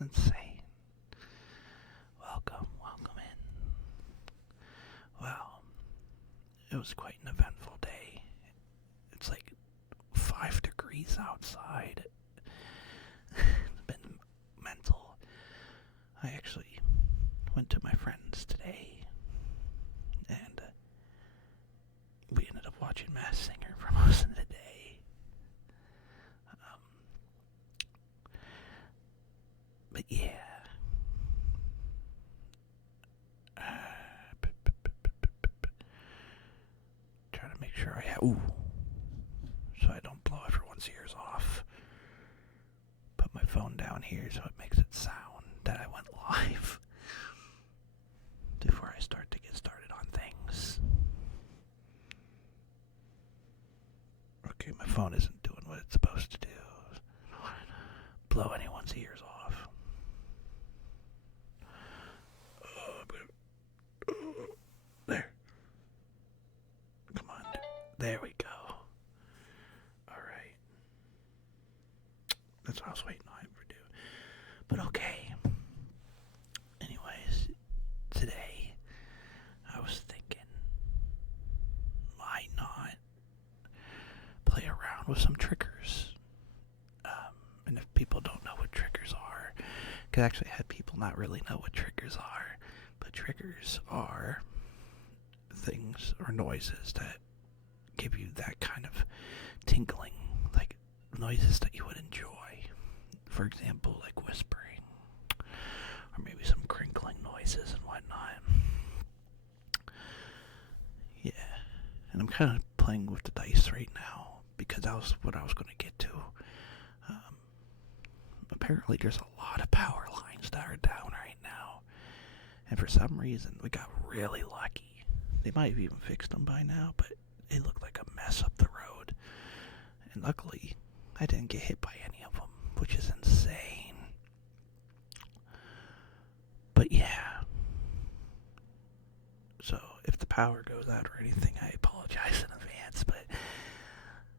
That's insane. Welcome in. Well, it was quite an eventful day. It's like 5 degrees outside. It's been mental. I actually went to my friend's today, and we ended up watching Masked Singer for most of the day. But yeah. Trying to make sure I have. Ooh. So I don't blow everyone's ears off. Put my phone down here so it makes it sound that I went live before I start to get started on things. Okay, my phone isn't doing what it's supposed to do. I don't want to blow anyone's ears off. There. Come on. There we go. Alright. That's what I was waiting on him to do. But okay. Anyways, today I was thinking, why not play around with some triggers? And if people don't know what triggers are, because I actually had people not really know what triggers are, but triggers are things or noises that give you that kind of tinkling, like noises that you would enjoy. For example, like whispering, or maybe some crinkling noises and whatnot. Yeah, and I'm kind of playing with the dice right now because that was what I was going to get to. Apparently there's a lot of power lines that are down right now, and for some reason we got really lucky. They might have even fixed them by now, but it looked like a mess up the road, and luckily I didn't get hit by any of them, which is insane. But yeah, so if the power goes out or anything, I apologize in advance, but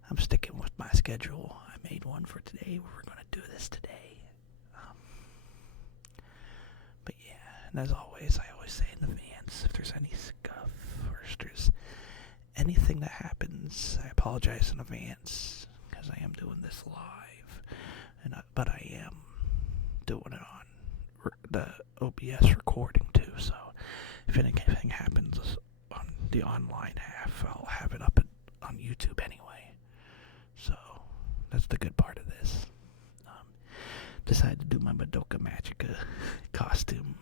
I'm sticking with my schedule. I made one for today. We're going to do this today. But yeah, and as always, I always say in advance, if there's any scuff or if there's anything that happens, I apologize in advance because I am doing this live, but I am doing it on the OBS recording too. So if anything happens on the online half, I'll have it up on YouTube anyway. So that's the good part of this. Decided to do my Madoka Magica costume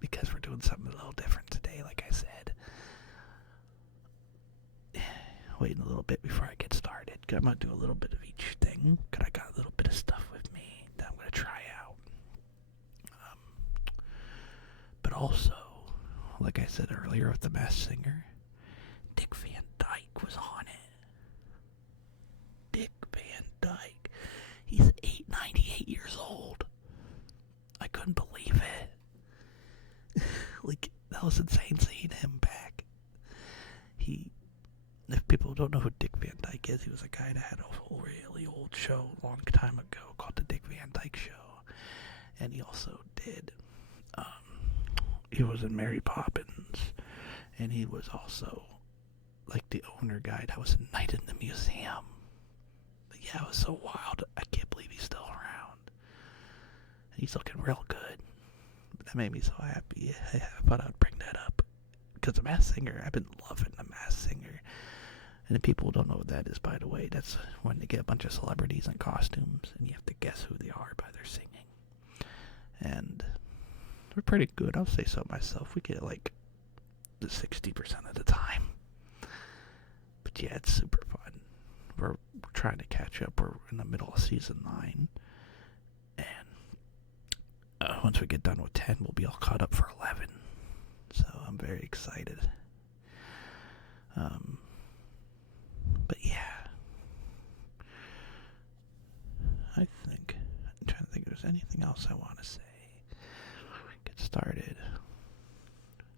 because we're doing something a little different today, like I said. Waiting a little bit before I get started. I'm going to do a little bit of each thing because I got a little bit of stuff with me that I'm going to try out. But also, like I said earlier with the Masked Singer, Dick Van Dyke was on it. Dick Van Dyke. He's 98 years old. I couldn't believe it. Like, that was insane seeing him back. If people don't know who Dick Van Dyke is, he was a guy that had a really old show a long time ago called The Dick Van Dyke Show. And he also did, he was in Mary Poppins. And he was also, like, the owner guy that was a night in the museum. Yeah, it was so wild. I can't believe he's still around. He's looking real good. That made me so happy. I thought I'd bring that up. Because the Masked Singer, I've been loving the Masked Singer. And if people don't know what that is, by the way, that's when they get a bunch of celebrities in costumes and you have to guess who they are by their singing. And they're pretty good, I'll say so myself. We get like the 60% of the time. But yeah, it's super fun. We're trying to catch up. We're in the middle of season 9. And once we get done with 10, we'll be all caught up for 11. So I'm very excited. But yeah. I'm trying to think if there's anything else I want to say. Get started.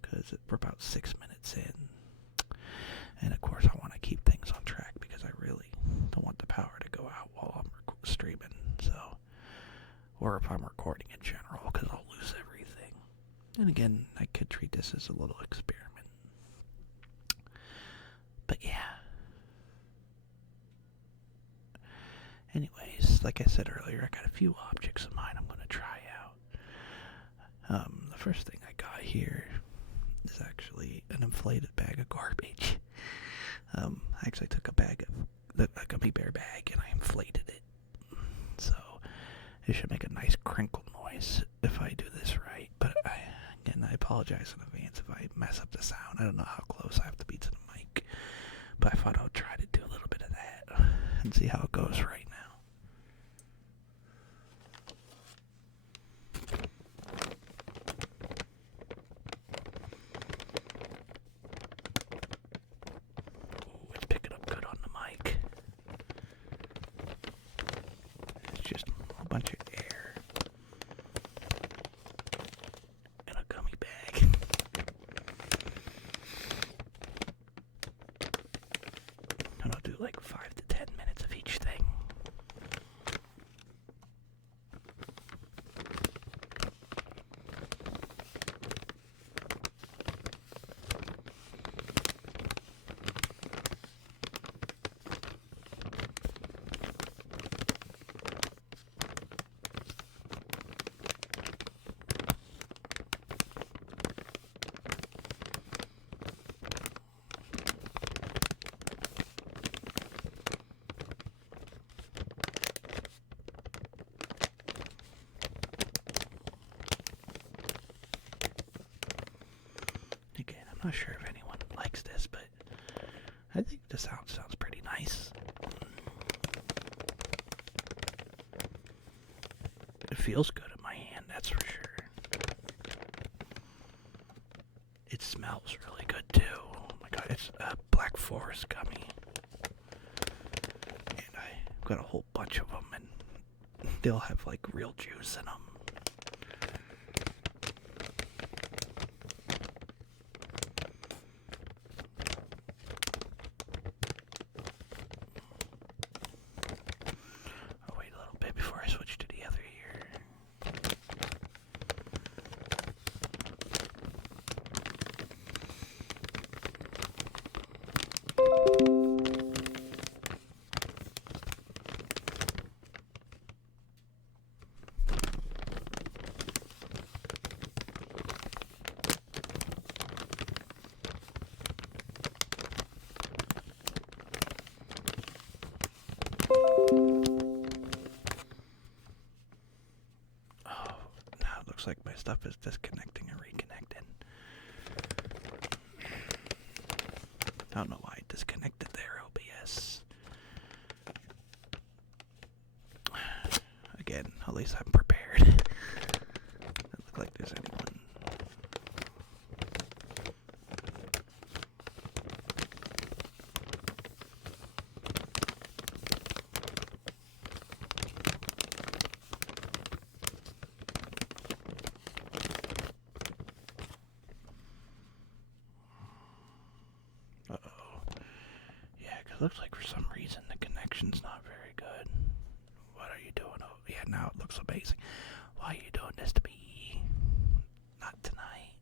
Because we're about 6 minutes in. And of course I want to keep things on track because I really don't want the power to go out while I'm streaming. So, or if I'm recording in general, And again, I could treat this as a little experiment. But yeah. Anyways, like I said earlier, I got a few objects of mine I'm going to try out. The first thing I got here is actually an inflated bag of garbage. I actually took a gummy bear bag and I inflated it. So it should make a nice crinkle noise if I do this right. But I apologize in advance if I mess up the sound. I don't know how close I have to be to the mic. But I thought I would try to do a little bit of that and see how it goes right now. It's picking up good on the mic. It's just a bunch of air in a gummy bag. And I'll do like 5 to 10 minutes of each thing. Again, I'm not sure if anyone likes this, but I think the sound sounds pretty nice. It feels good in my hand, that's for sure. It smells really good too. Oh my god, it's a Black Forest gummy. And I got a whole bunch of them, and they'll have like real juice in them. I'll wait a little bit before I switch to the other ear. Now it looks like my stuff is disconnecting and reconnecting. I don't know why I disconnected there, OBS. Again, at least I'm prepared. Doesn't look like there's anyone. Yeah, because it looks like for some reason the connection's not very good. What are you doing? Oh, yeah, now it looks amazing. Why are you doing this to me? Not tonight.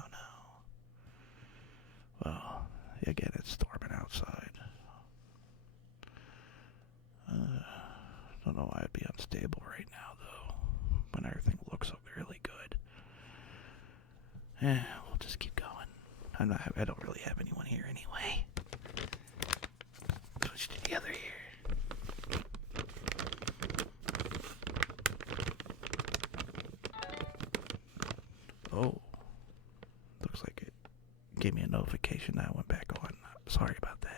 Oh no. Well, again, it's storming outside. Don't know why I'd be unstable right now, though, when everything looks so really good. We'll just keep going. I don't really have anyone here anyway. Switch to the other ear. Oh, looks like it gave me a notification that I went back on. Sorry about that.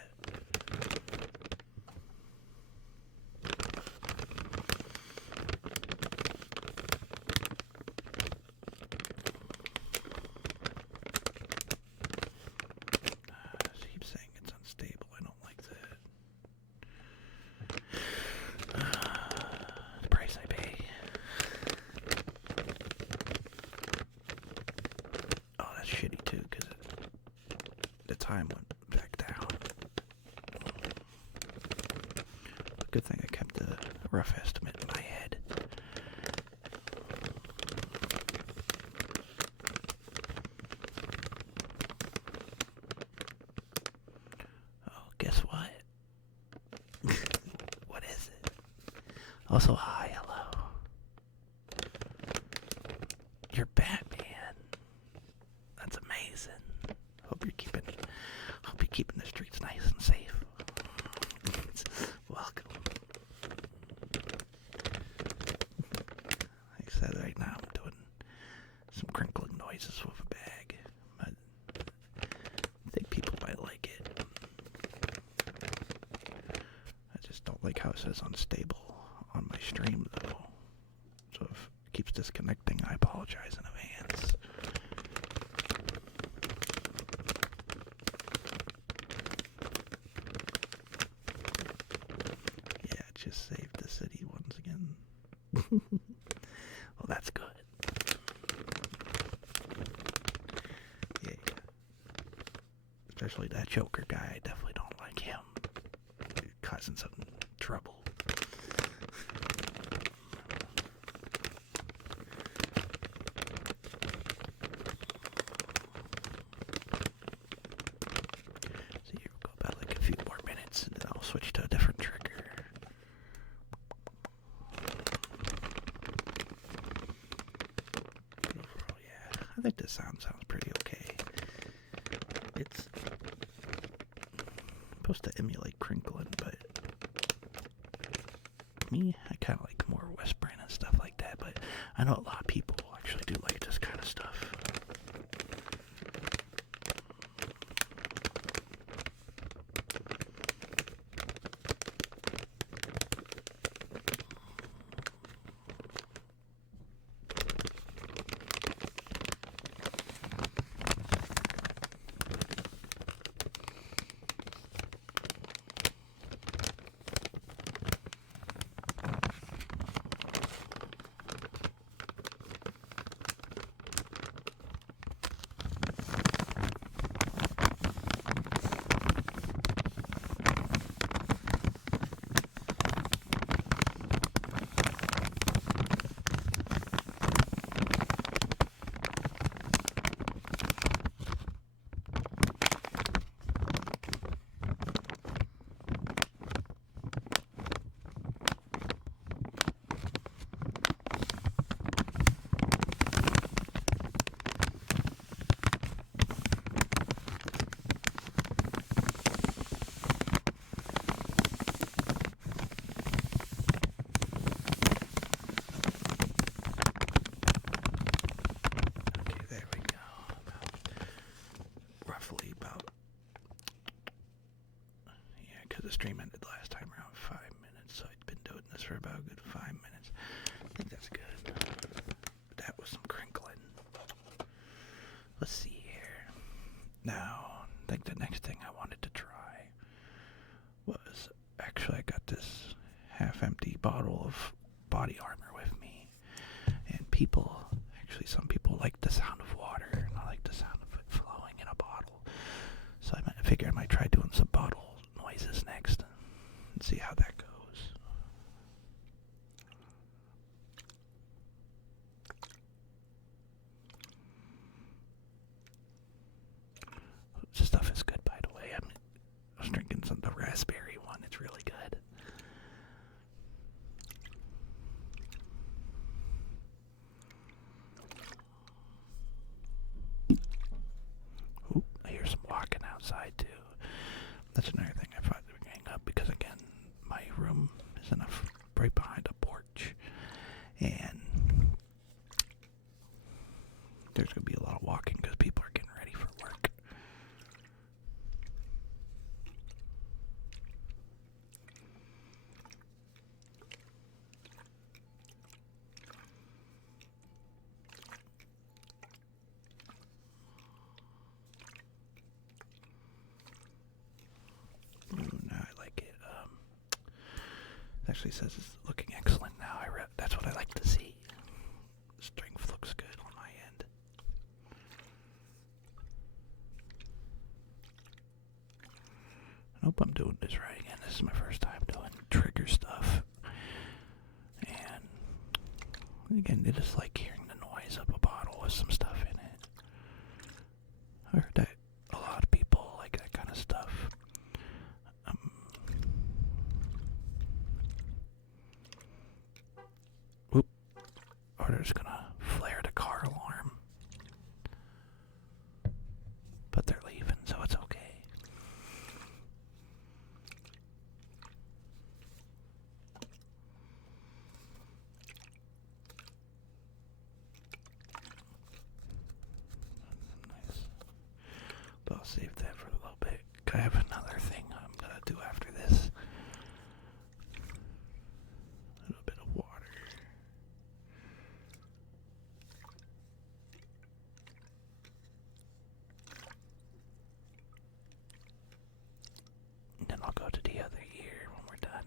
It keeps saying it's unstable. I don't like that. The price I pay. Oh, that's shitty too, because the time went back down. Good thing I kept the rough estimate in my head. Also, hi, hello. You're Batman. That's amazing. Hope you're keeping the streets nice and safe. Welcome. Like I said, right now I'm doing some crinkling noises with a bag. But I think people might like it. I just don't like how it says unstable on my stream, though. So if it keeps disconnecting, I apologize in advance. Yeah, it just saved the city once again. Well, that's good. Yeah. Especially that Joker guy. I definitely don't like him. Causing some trouble. So here we'll go about like a few more minutes and then I'll switch to a different trigger. Overall, yeah, I think this sounds pretty okay. It's supposed to emulate crinkling, but me, I kind of like more whispering and stuff like that, but I know a lot of people actually do like this kind of stuff. Stream ended last time around 5 minutes, so I'd been doing this for about a good 5 minutes. I think that's good. That was some crinkling. Let's see here. Now, I think the next thing I wanted to try was, actually I got this half-empty bottle of body armor with me, and some people like the sound of water, and I like the sound of it flowing in a bottle, so I figure I might try doing some bottle noises next and see how that goes. This stuff is good, by the way. I was drinking the raspberry one. It's really good. Oop, I hear some walking outside too. That's another thing I thought they were getting up, because again, my room is right behind a porch, and there's going to be a lot of walking because people are getting ready for work. Ooh, now I like it. It actually says it's looking excellent now. That's what I like to see. Strength looks good on my end. I hope I'm doing this right again. This is my first time doing trigger stuff. And again, I just like hearing the noise of a bottle with some stuff in it. I heard that a lot of people like that kind of stuff. or they're just gonna flare the car alarm. But they're leaving, so it's okay. Nice. But I'll save that for a little bit. I have another thing I'm gonna do after this. A little bit of water. And then I'll go to the other ear when we're done.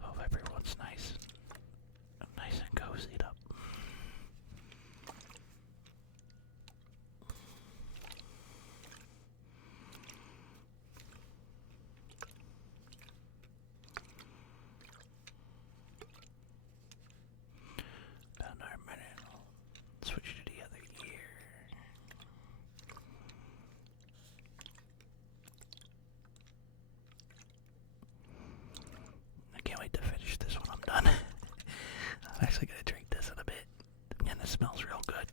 Hope everyone's nice and cozied up. About another minute, I'll switch to the other ear. I can't wait to finish this when I'm done. I'm actually gonna drink this in a bit, and it smells real good.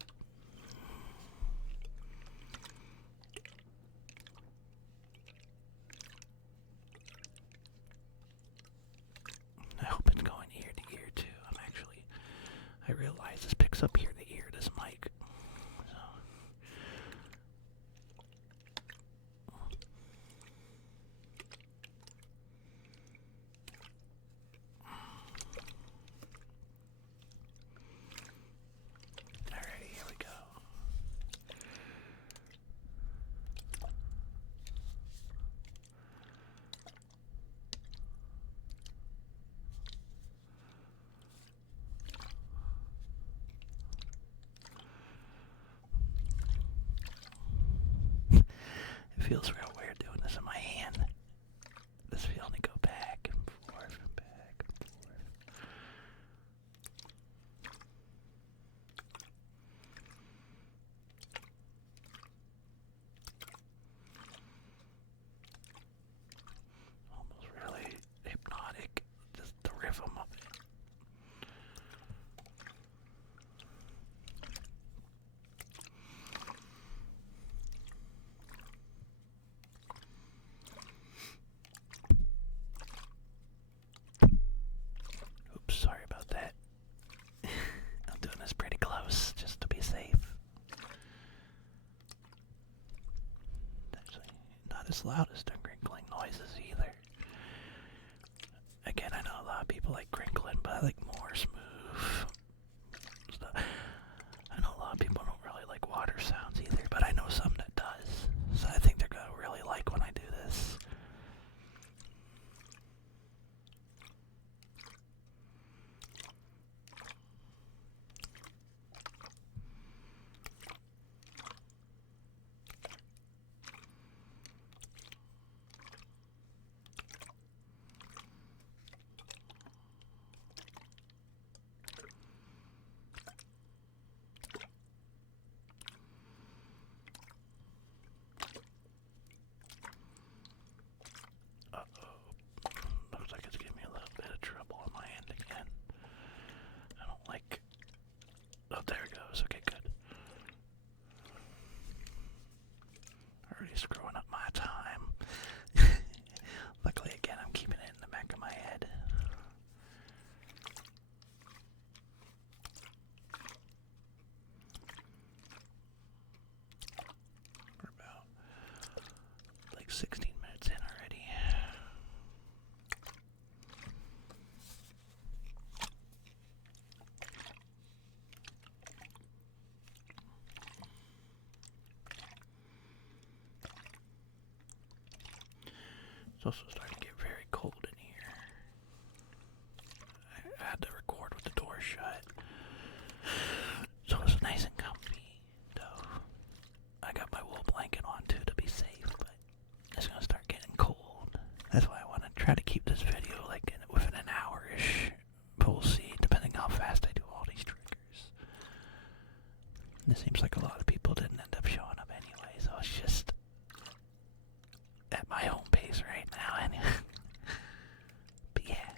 I hope it's going ear to ear too. I realize this picks up ear to ear, this mic. So. Alrighty, here we go. It feels real weird doing this in my hand. This feeling to go back and forth and back and forth. Almost really hypnotic, just the rhythm of it. Oops, sorry about that. I'm doing this pretty close, just to be safe. Actually, not as loud as the crinkling noises either. Again, I know a lot of people like crinkling, but I like more smooth stuff. I know a lot of people don't really like water sounds either, but I know some that does. So I think they're gonna really like when I do this. Looks like it's giving me a little bit of trouble on my end again. I don't like... Oh, there it goes. Okay, good. Already screwing up my time. Luckily, again, I'm keeping it in the back of my head. We're about like 16 minutes in already. It's also starting to get very cold in here. I had to record with the door shut. So it's nice and comfy, though. I got my wool blanket on too to be safe, but it's gonna start getting cold. That's why I want to try to keep this video like within an hour-ish. But we'll see, depending how fast I do all these triggers. And it seems like a lot of people didn't end up showing up anyway, so it's just at my own pace right now. But yeah.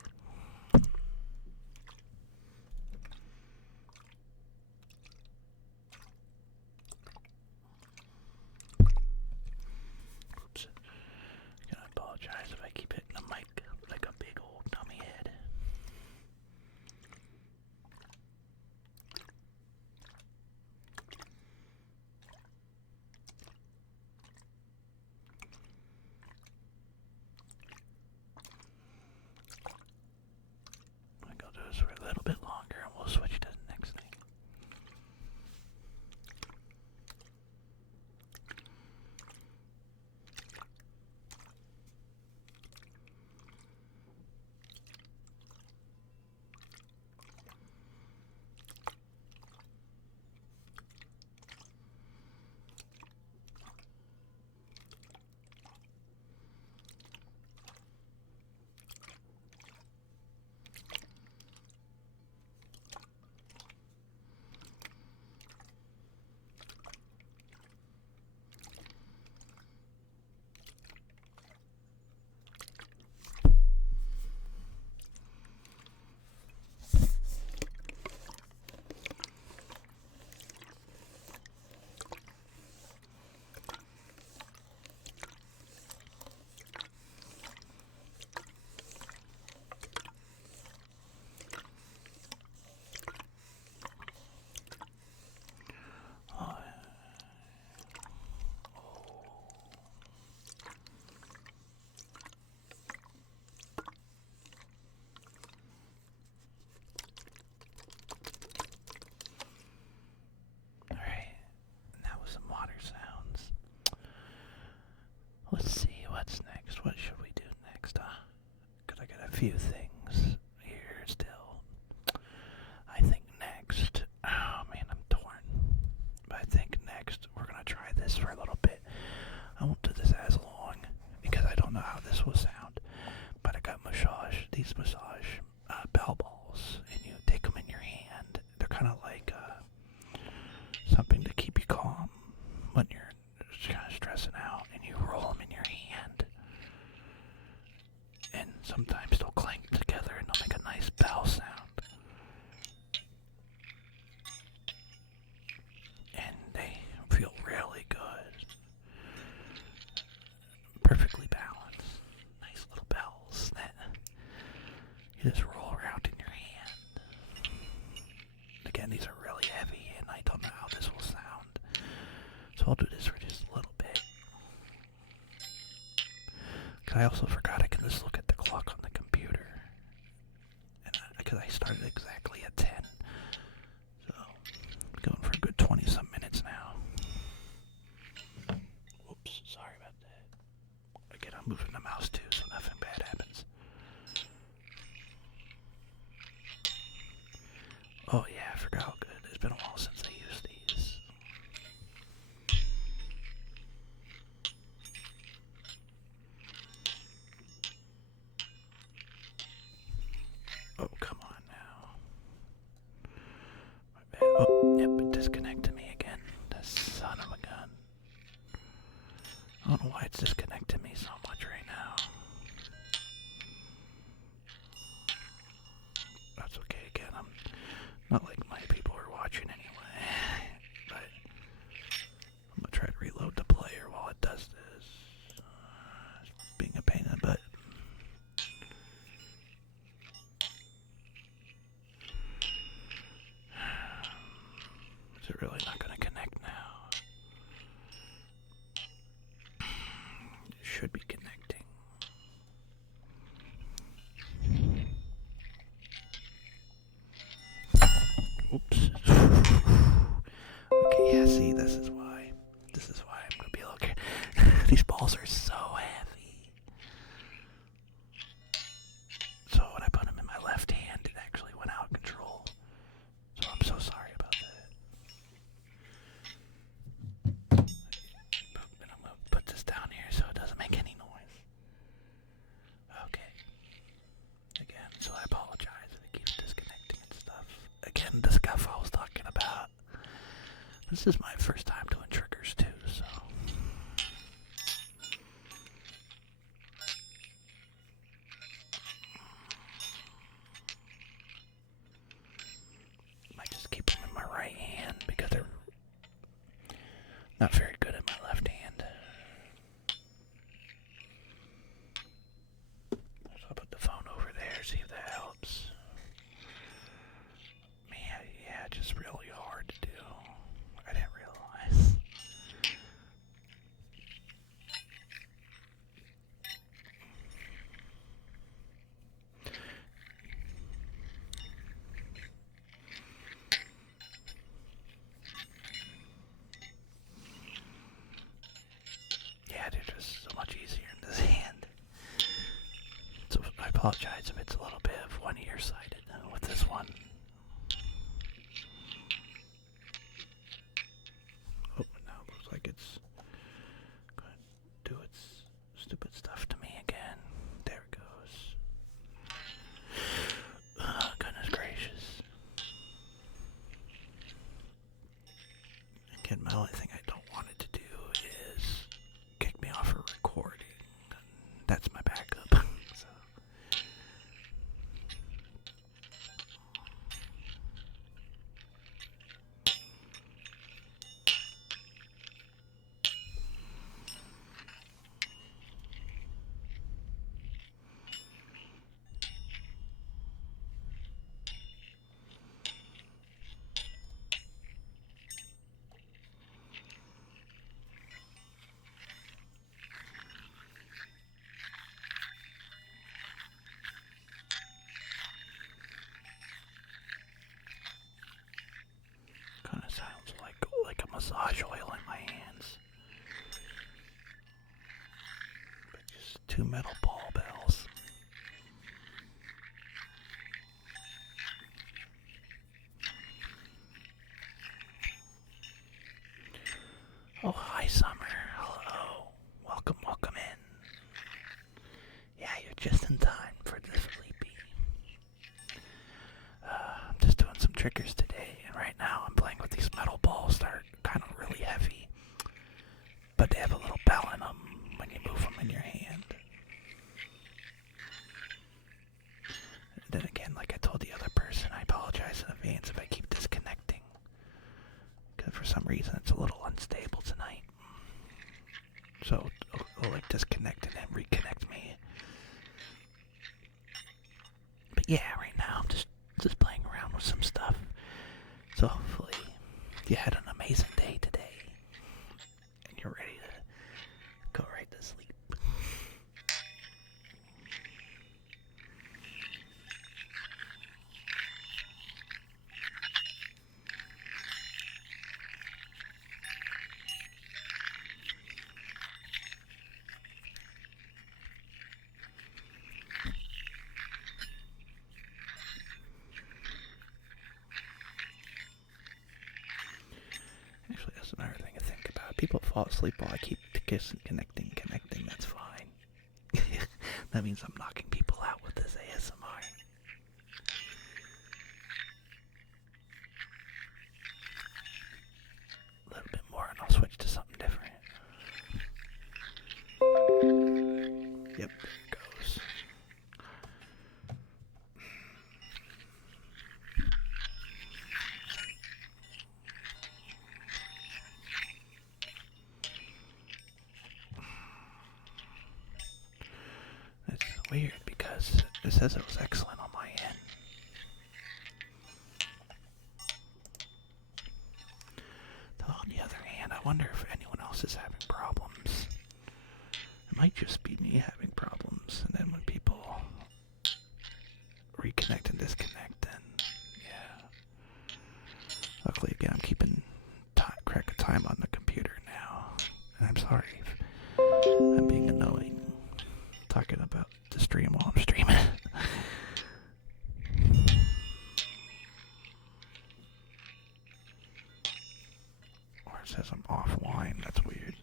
few things here still. I think next, oh man, I'm torn. But I think next we're gonna try this for a little bit. I won't do this as long because I don't know how this will sound. But I got these massage bell balls, and you take them in your hand. They're kind of like something to keep you calm when you're just kind of stressing out, and you roll them in your hand. And sometimes they'll clank together and they'll make a nice bell sound. And they feel really good. Perfectly balanced. Nice little bells that you just roll around in your hand. Again, these are really heavy and I don't know how this will sound. So I'll do this for just a little bit. I also forgot I can just look at the clock on the computer. And because I started exactly at 10. So, I'm going for a good 20-some minutes now. Oops, sorry about that. Again, I'm moving the mouse too, so nothing bad happens. Oh yeah, I forgot how good. It's been a while since I used these. Oh, come on now. My bad. Oh, yep, it disconnected me again. The son of a gun. I don't know why it's disconnecting me so much right now. That's okay, again, I'm not like my people are watching anyway. But I'm gonna try to reload the player while it does this. It's being a pain in the butt. Is it really not going to connect now? It should be connecting. Oops. Okay, yeah, see, this is why. This is why I'm going to be okay. These balls are so heavy. So when I put them in my left hand, it actually went out of control. So I'm so sorry about that. And I'm going to put this down here so it doesn't make any noise. Okay. Again, so I apologize if it keeps disconnecting and stuff. Again, the scuff I was talking about. This is my first time doing triggers too, so. Might just keep them in my right hand because they're not very good at my left hand. So I'll put the phone over there, see if that helps. Man, yeah, just really hard to do. I didn't realize. Yeah, they're just so much easier in this hand. So I apologize if it's a little bit of one ear-sided with this one. Oh, now it looks like it's going to do its stupid stuff to me again. There it goes. Oh, goodness gracious. Again, my only thing I don't want it to do is kick me off a recording. That's my backup. So. Kind of sounds like a massage oil in my hands. But just two metal ball bells. triggers today, and right now I'm playing with these metal balls that are kind of really heavy, but they have a little bell in them when you move them in your hand. And then again, like I told the other person, I apologize in advance if I keep disconnecting, because for some reason it's a little unstable tonight. So it'll like disconnect and then reconnect me. But yeah, right now I'm just playing around with some stuff. So hopefully you had an amazing day today and you're ready to go right to sleep. Actually, that's another thing to think about. People fall asleep while I keep connecting. That's fine. That means I'm knocking people out with this ASMR. A little bit more and I'll switch to something different. Yep, there it goes. It's weird because it says it was excellent on my end. Though on the other hand, I wonder if anyone else is having problems. It might just be me having problems, and then when people reconnect and disconnect, then yeah. Luckily, again, I'm keeping track of time on the computer now, and I'm sorry if I'm being annoying talking about the stream while I'm streaming. Or it says I'm offline. That's weird.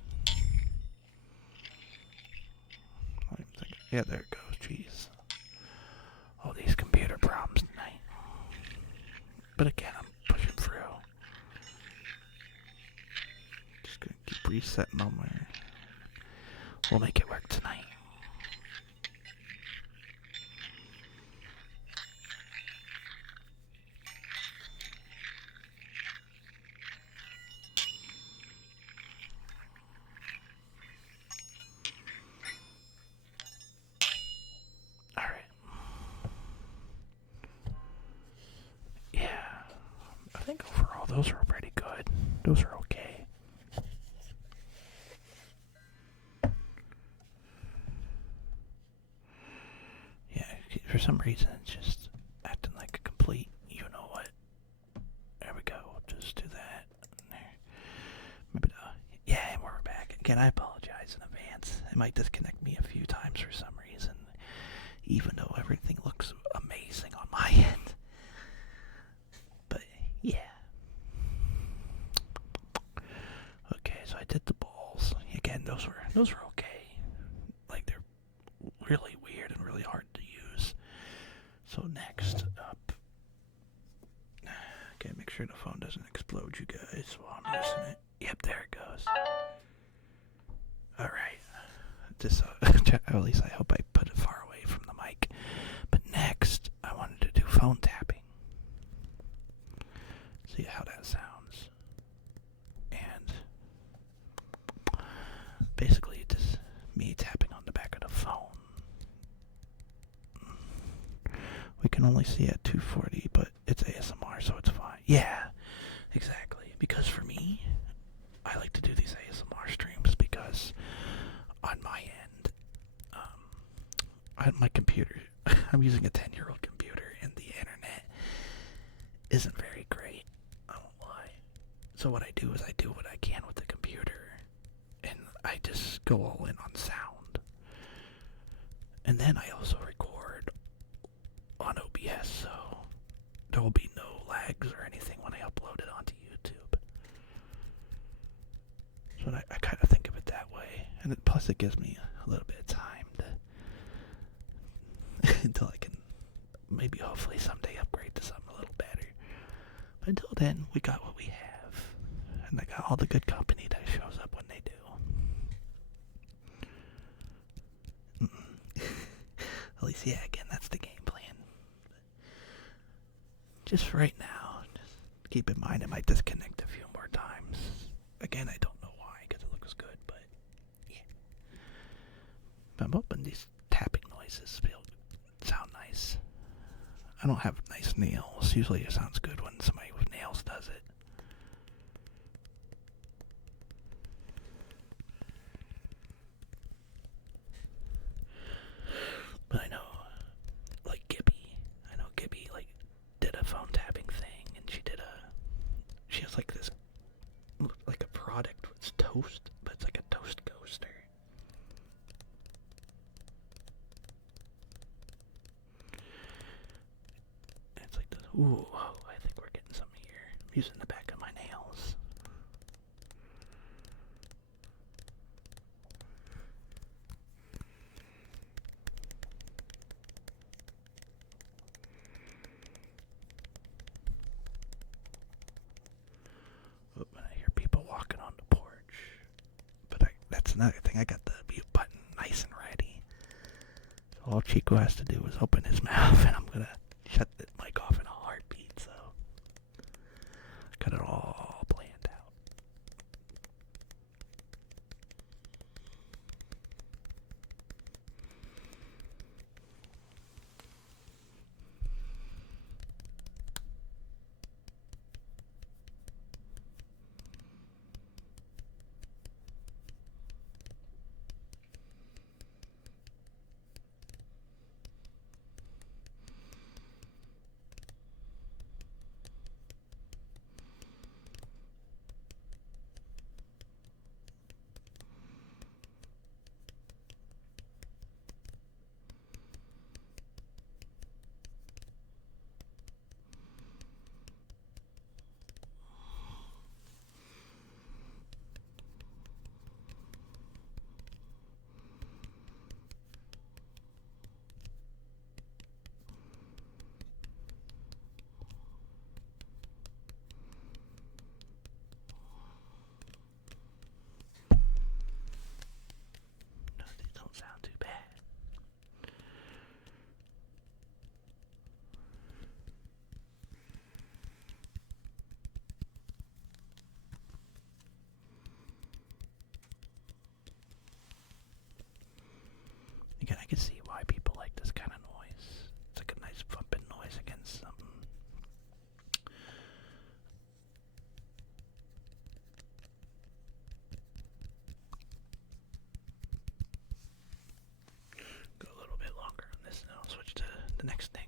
Yeah, there it goes. Jeez. All these computer problems tonight. But again, I'm pushing through. Just gonna keep resetting them where we'll make it work tonight. I think overall those are pretty good. Those are okay. Yeah, for some reason it's just acting like a complete, you know what. There we go. Just do that. There. Maybe yeah, and we're back. Again, I apologize in advance. It might disconnect me a few times for some reason, even though everything looks amazing on my end. Yeah. Okay, so I did the balls. Again, those were okay. Like they're really weird and really hard to use. So next up, okay, make sure the phone doesn't explode, you guys, while I'm using it. Yep, there it goes. All right. This, at least I hope I put it far away from the mic. But next, I wanted to do phone tapping. See how that sounds. And basically just me tapping on the back of the phone. We can only see at 240, but it's ASMR, so it's fine. Yeah, exactly. Because for me, I like to do these ASMR streams because on my end, my computer, I'm using a 10-year-old computer and the internet isn't very great. So what I do is I do what I can with the computer, and I just go all in on sound. And then I also record on OBS, so there will be no lags or anything when I upload it onto YouTube. So I kind of think of it that way, and plus it gives me a little bit of time to until I can maybe hopefully someday upgrade to something a little better. until then, we got what we have. And I got all the good company that shows up when they do. At least, yeah, again, that's the game plan. Just for right now, just keep in mind it might disconnect a few more times. Again, I don't know why, because it looks good, but yeah. But I'm hoping these tapping noises sound nice. I don't have nice nails. Usually it sounds good when somebody with nails does it. But I know, like Gibby, like, did a phone tapping thing, and she has like this, like a product, it's toast, but it's like a toast coaster. And it's like this, ooh, I think we're getting something here. I'm using the back of my nails. When I hear people walking on the porch. But that's another thing. I got the mute button nice and ready. So all Chico has to do is open his mouth, and I'm going to shut the mic off in a heartbeat. So got it all planned out. No, these don't sound too bad. Again, I can see why people like this kind of noise. It's like a nice bumping noise against something. Go a little bit longer on this, and I'll switch to the next thing.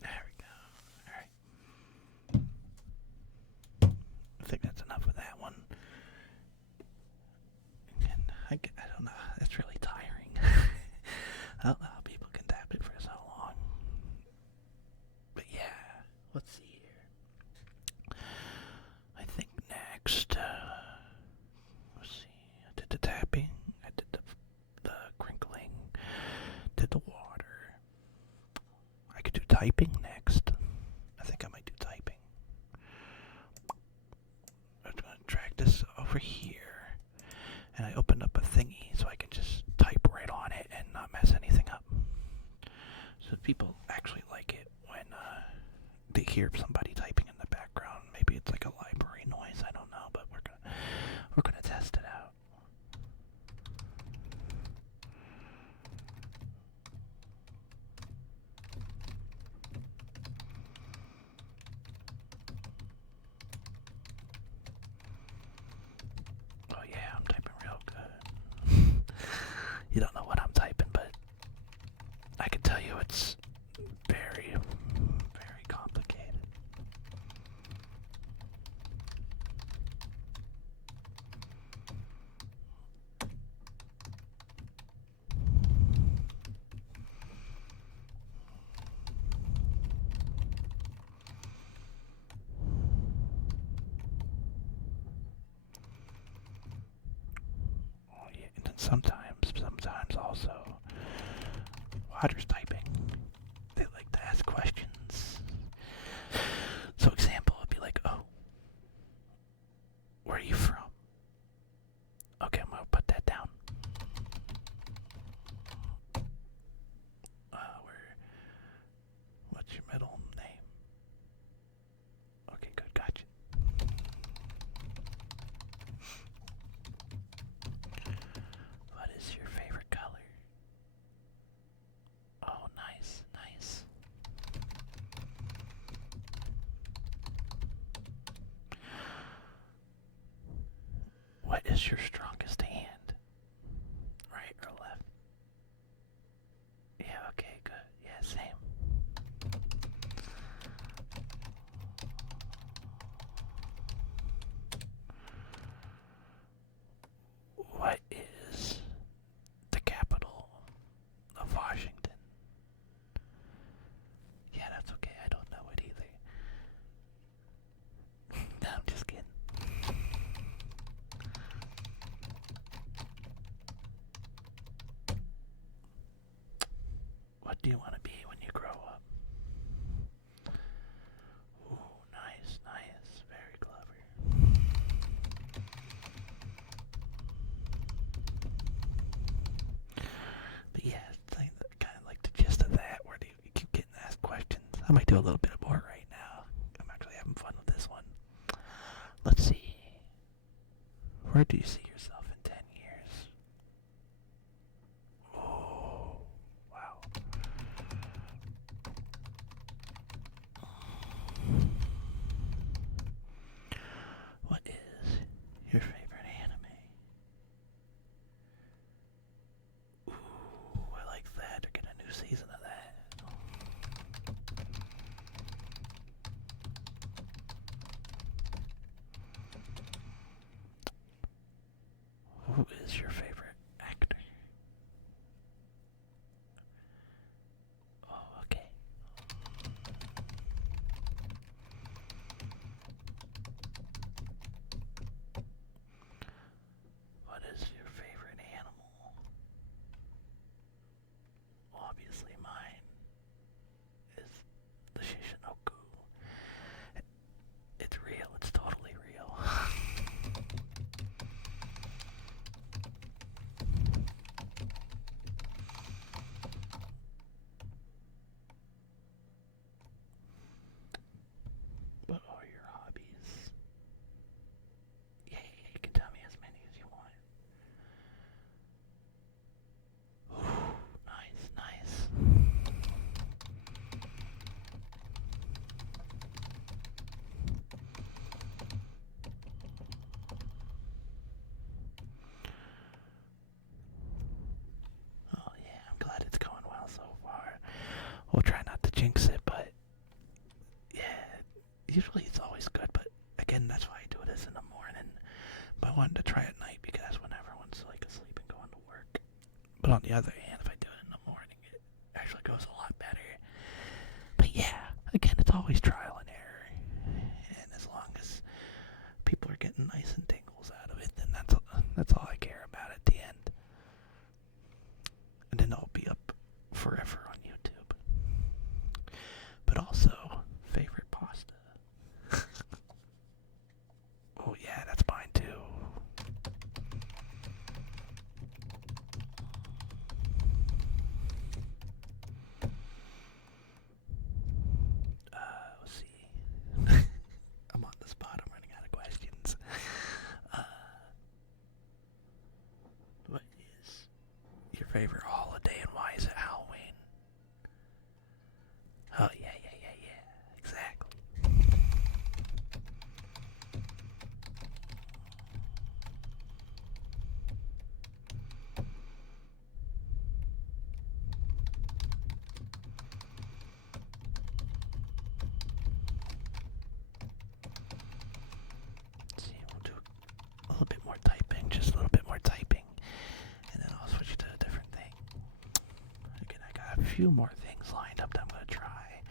There we go. Alright. I think that's enough of that one. And I don't know. That's really tiring. I don't know how people can tap it for so long. But yeah, let's see here. I think next, let's see. I did the tapping. I did the crinkling. Did the water. I could do typing next. I think I might do typing. I'm going to drag this over here, and I opened up a thingy so I can just type right on it and not mess anything up. So people actually like it when they hear somebody typing in the background. Maybe it's like a library noise. I don't know, but we're gonna test it out. Oh yeah, I'm typing real good. You don't know what I'm typing, but I can tell you it's very, very complicated. Oh yeah, and then sometimes also, Waters typing. They like to ask questions. So example would be like, oh, where are you from? Okay, I'm gonna put that down. What's your middle name? Okay, good, gotcha. What is your favorite color? Oh, nice, nice. What is your strongest hand? Right or left? Yeah, okay, good. Yeah, same. What is the capital of Washington? Yeah, that's okay. I don't know it either. No, I'm just kidding. What do you want to be when you grow up? Ooh, nice, nice. Very clever. But yeah, it's kind of like the gist of that, where you keep getting asked questions. I might do a little bit more right now. I'm actually having fun with this one. Let's see. Where do you see yourself in 10 years? Oh, wow. What is your favorite anime? Ooh, I like that. They're getting a new season of that. Who is your favorite actor? Oh, okay. What is your favorite animal? Obviously mine is the Shishinoku. It's real. It's totally real. What are your hobbies? Yeah, you can tell me as many as you want. Ooh, nice, nice. Oh yeah, I'm glad it's going well so far. We'll try not to jinx it, but yeah, usually it's always good, but again, that's why I do this in the morning. But I wanted to try at night because that's when everyone's like asleep and going to work. But on the other hand, if I do it in the morning, it actually goes a lot better. But yeah, again, it's always trial and error. And as long as people are getting nice and tingles out of it, then that's all I care about at the end. And then I'll be up forever on YouTube. But also, favorite pasta. Oh yeah, that's mine too. favorite holiday and why is it Halloween? Oh, yeah. Exactly. Let's see, we'll do a little bit more typing, just a little bit more typing, and then I'll switch to a different thing. Again, I got a few more things lined up that I'm going to try,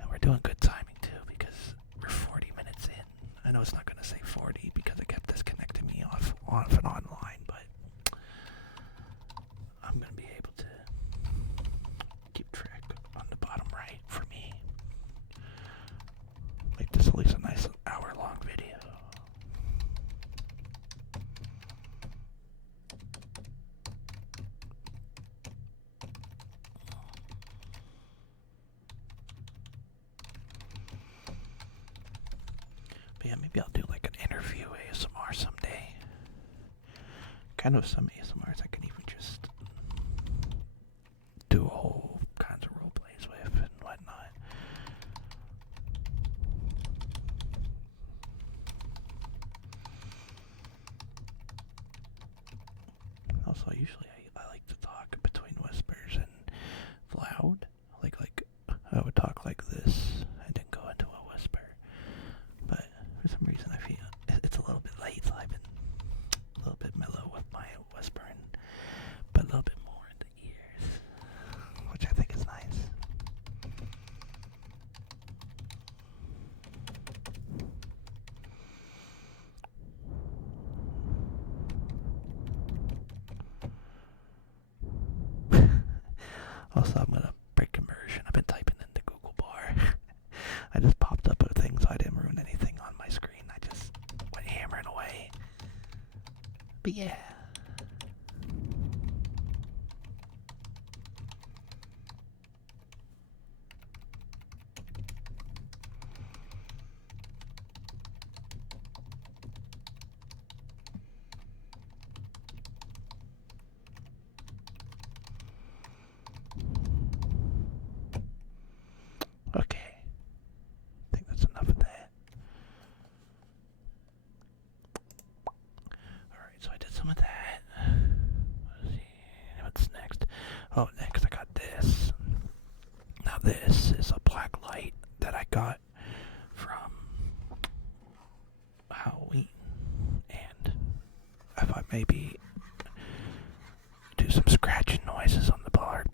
and we're doing good timing too because we're 40 minutes in. I know it's not going to say 40 because it kept disconnecting me off and online, but I'm going to be able to keep track on the bottom right for me. Make this at least a nice hour-long video. But yeah, maybe I'll do like an interview ASMR someday. Kind of some ASMRs I can even just do a whole kinds of role plays with and whatnot. Also, usually I like to talk between whispers and loud. Like I would talk like this and then go into a whisper. But for some reason I feel it's a little bit late, so I've been a little bit mellow with my whispering, but a little bit more in the ears, which I think is nice. Also, I'm gonna break immersion. I've been typing in the Google bar. I just popped up a thing, so I didn't ruin anything on my screen. I just went hammering away. But yeah. Okay. I think that's enough of that. Alright, so I did some of that. Let's see. What's next? Oh, next I got this. Now this is a black light that I got from Halloween. And if I maybe do some scratching noises on the board.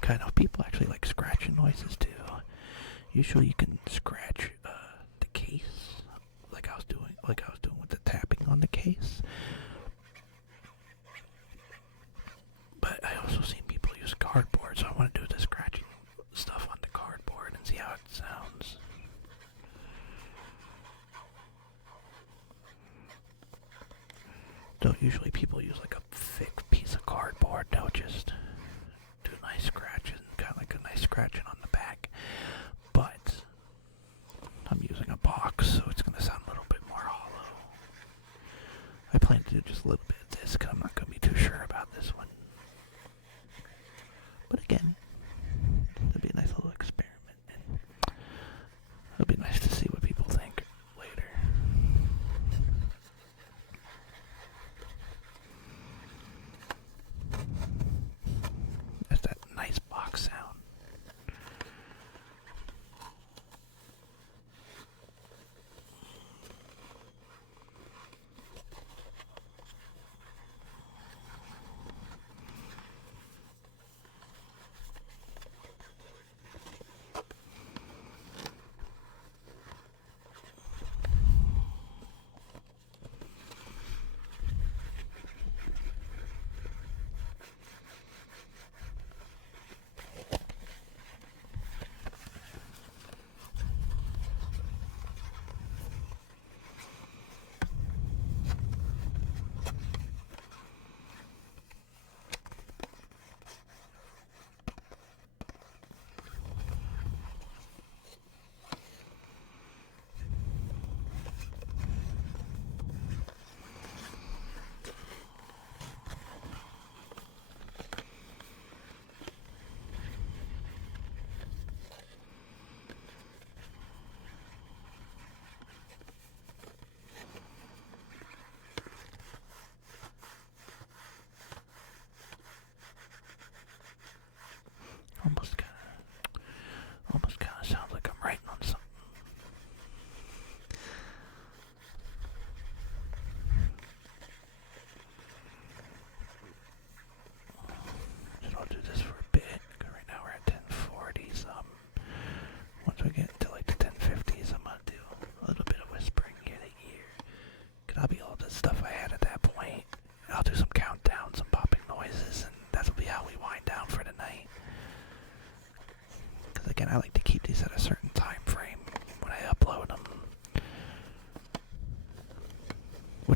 Kind of people actually like scratching noises too. Usually you can scratch the case like I was doing with the tapping on the case. But I also seen people use cardboard, so I want to do the scratching stuff on the cardboard and see how it sounds. So usually people use like a thick piece of cardboard. They'll just do nice scratching, kind of like a nice scratching on the back. But I'm using a box, so it's going to sound a little bit more hollow. I plan to do just a little bit of this because I'm not going to be too sure about this one. But again, it'll be a nice little experiment, and it'll be nice to see what people think later. That's that nice box sound.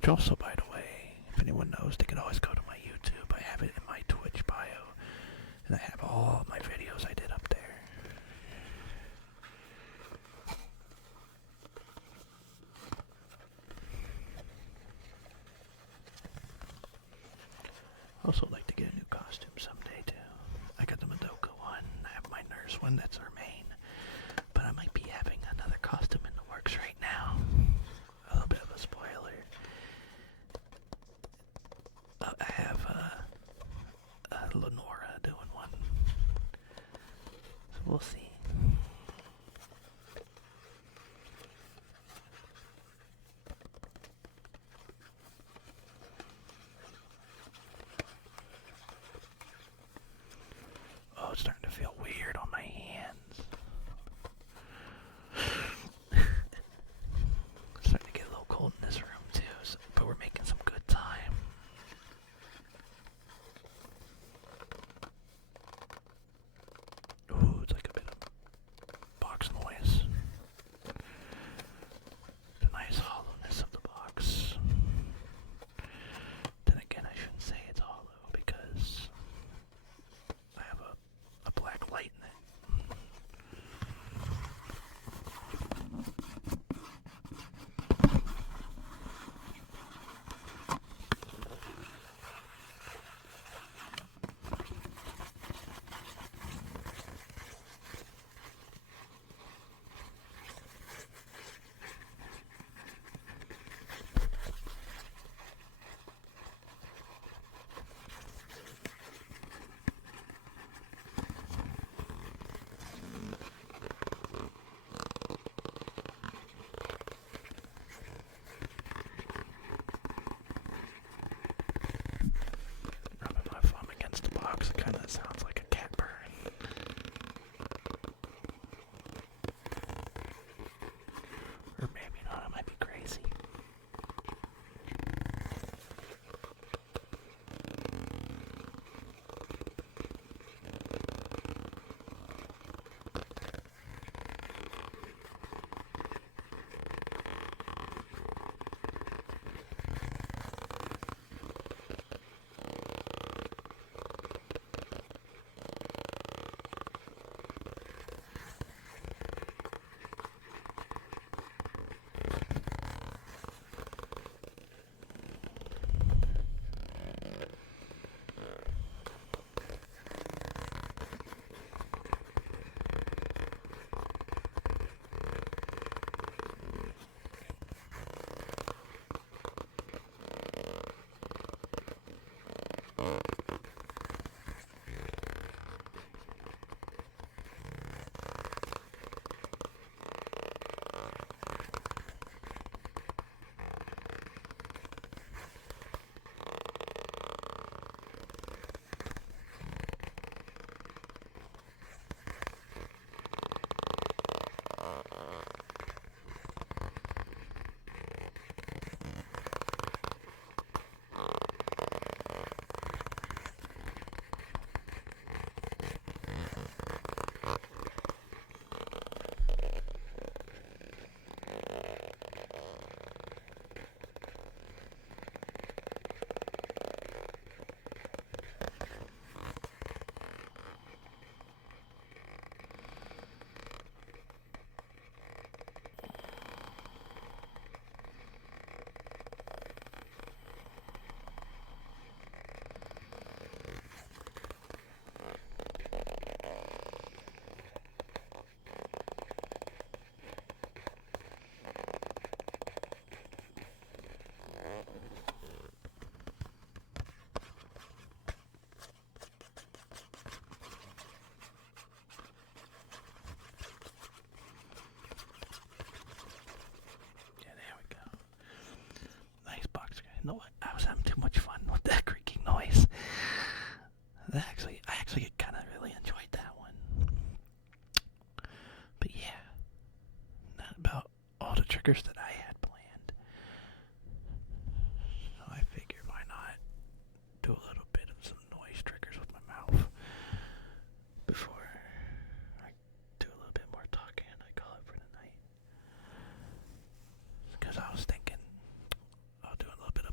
Which also, by the way, if anyone knows, they can always go to my YouTube. I have it in my Twitch bio. And I have all my videos I did up there. Also like to get a new costume someday too. I got the Madoka one, I have my nurse one, that's her main. But I might be having another costume in the works right now. A little bit of a spoiler. I have Lenora doing one. So we'll see. Oh, it's starting to feel weird on my hands. It's starting to get a little cold in this room too, but we're making some good time. Ooh, it's like a bit of box noise. The nice hollowness of the box. Then again, I shouldn't say it's hollow because I have a black light in it. Rubbing my thumb against the box, it kind of sounds like a cat purring. Or maybe not, I might be crazy. You know what? I was having too much fun with that creaking noise. I actually kind of really enjoyed that one. But yeah, not about all the triggers that I had planned. So I figured why not do a little bit of some noise triggers with my mouth before I do a little bit more talking and I call it for the night. Because I was thinking I'll do a little bit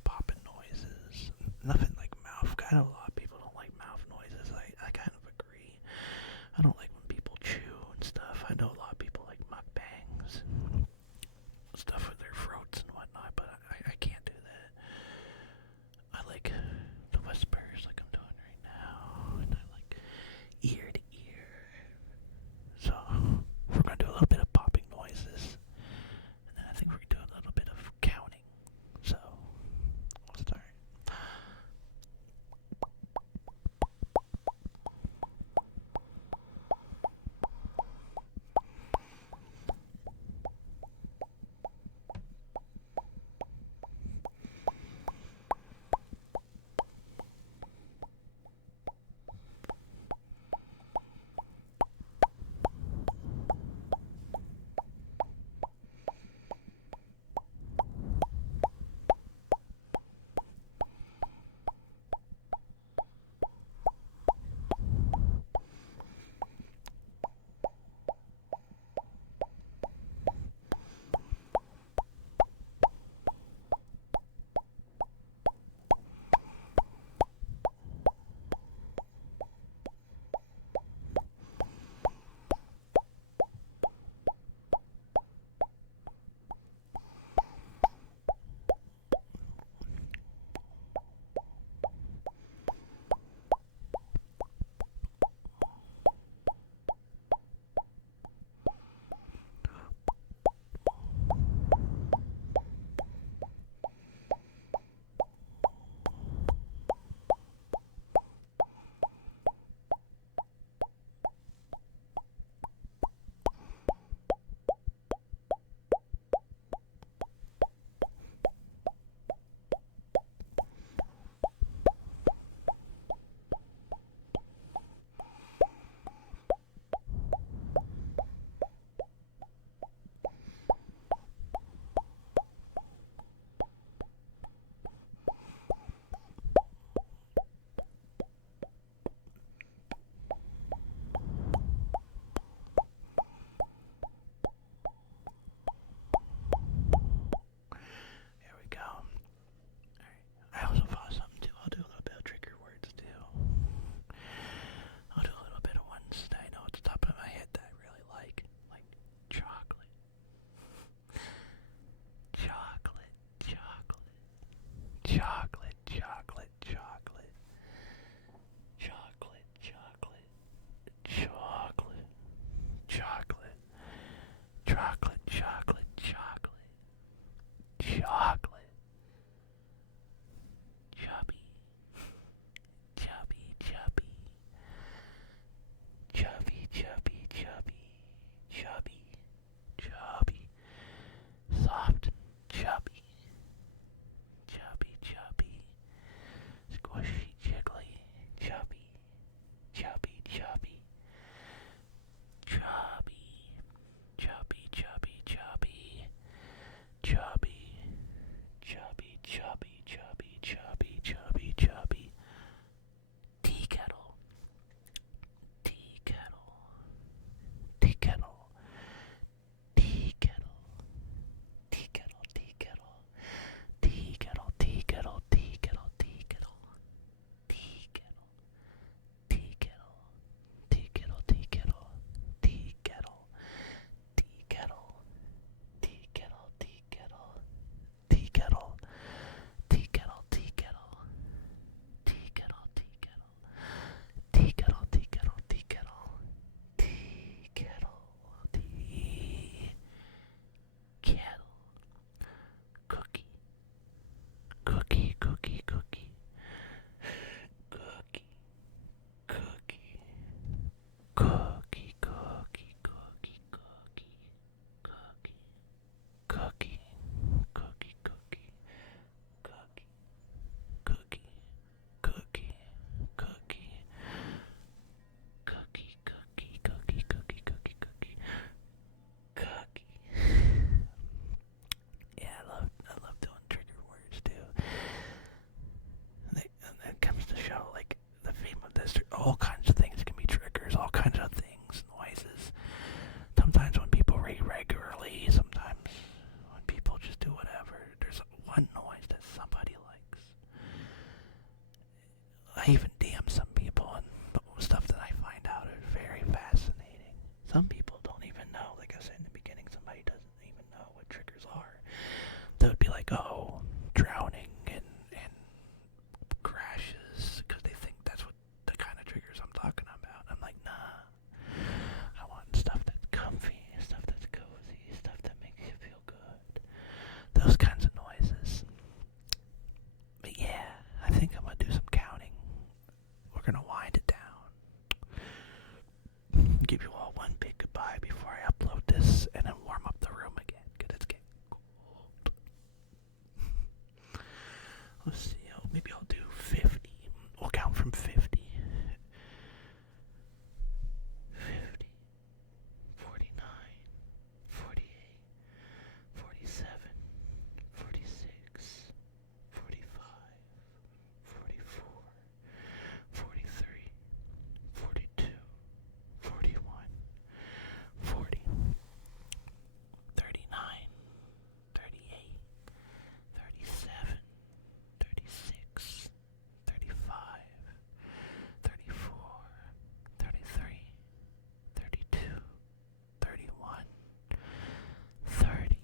let's see. Maybe I'll do 50. We'll count from 50. 50, 49, 48, 47, 46, 45, 44, 43, 42, 41, 40, 39, 38, 37, 36, 35, 34, 33, 32, 31, 30,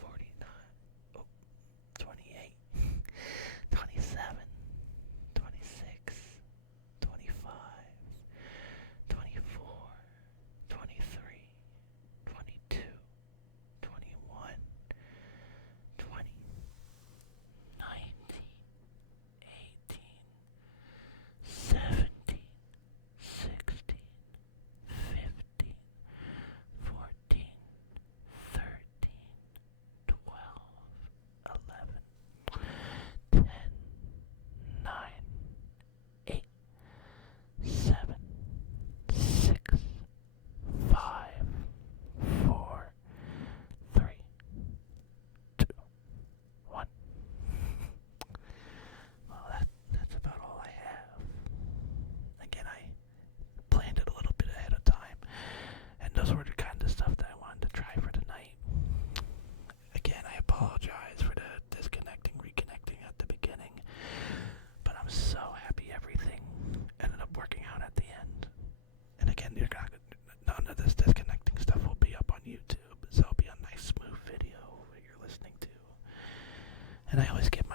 49, 28, 27, 26, 25, 24, 23, 22, 21, 20, 19, 18, 17, 16, 15, 14, 13, 12, 11, 10, 9, 8, 7, 6, 5, 4, 3, 2, 1. Well, that's about all I have. Again, I planned it a little bit ahead of time, and those were the kind of stuff that I wanted to try for tonight. Again, I apologize for the disconnecting, reconnecting at the beginning, but I'm so happy everything ended up working out at the end. And again, none of this disconnecting stuff will be up on YouTube, so it'll be a nice smooth video that you're listening to. And I always give